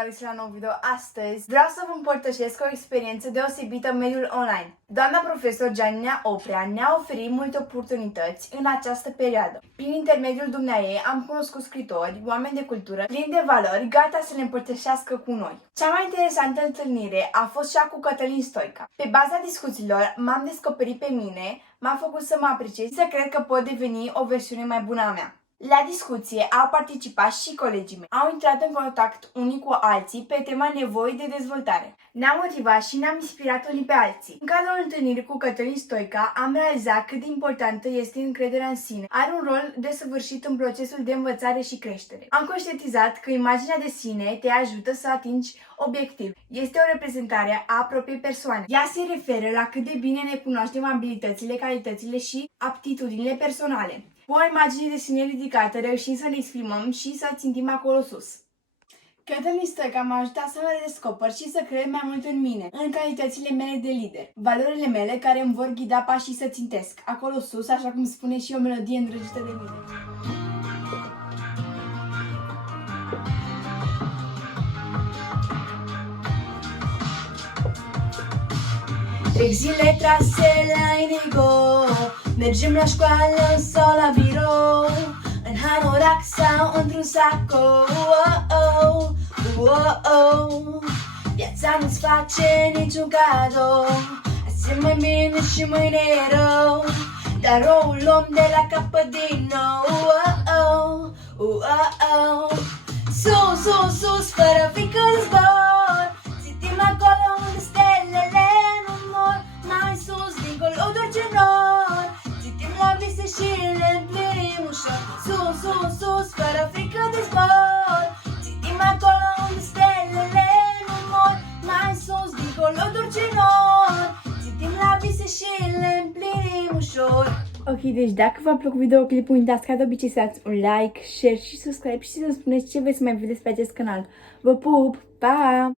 Marisa la nou video. Astăzi vreau să vă împărtășesc o experiență deosebită în mediul online. Doamna profesor Gianina Oprea ne-a oferit multe oportunități în această perioadă. Prin intermediul dumneaei am cunoscut scriitori, oameni de cultură, plini de valori, gata să le împărtășească cu noi. Cea mai interesantă întâlnire a fost cea cu Cătălin Stoica. Pe baza discuțiilor m-am descoperit pe mine, m-a făcut să mă apreciez și să cred că pot deveni o versiune mai bună a mea. La discuție au participat și colegii mei. Au intrat în contact unii cu alții pe tema nevoii de dezvoltare. Ne-am motivat și ne-am inspirat unii pe alții. În cadrul întâlnirii cu Cătălin Stoica am realizat cât de importantă este încrederea în sine. Are un rol desăvârșit în procesul de învățare și creștere. Am conștientizat că imaginea de sine te ajută să atingi obiectiv. Este o reprezentare a propriei persoane. Ea se referă la cât de bine ne cunoaștem abilitățile, calitățile și aptitudinile personale. Cu o imagine de sine ridicată reușim să ne exprimăm și să țintim acolo sus. Cătălin Stoica m-a ajutat să mă redescoper și să cred mai mult în mine, în calitățile mele de lider, valorile mele care îmi vor ghida pașii să țintesc, acolo sus, așa cum spune și o melodie îndrăgită de mine. Trec zile trase la Inigo, mergem la școală sau la birou, în hanorac sau într-un saco. Viața nu-ți face niciun cadou, azi e mai bine și mâine e rău, dar o luăm de la capăt din nou. Sus, sus, sus, fără frică de zbor, țintim acolo unde stelele nu mor, mai sus, dincolo de orice nor, țintim la vise și le împlinim ușor. Sus, sus, sus, fără frică de zbor, țintim acolo unde stelele nu mor, mai sus, dincolo de orice nor, țintim la vise și le împlinim ușor. Ok, deci dacă v-a plăcut videoclipul, uitați ca de obicei să dați un like, share și subscribe și să spuneți ce vreți să mai vedeți pe acest canal. Vă pup! Pa!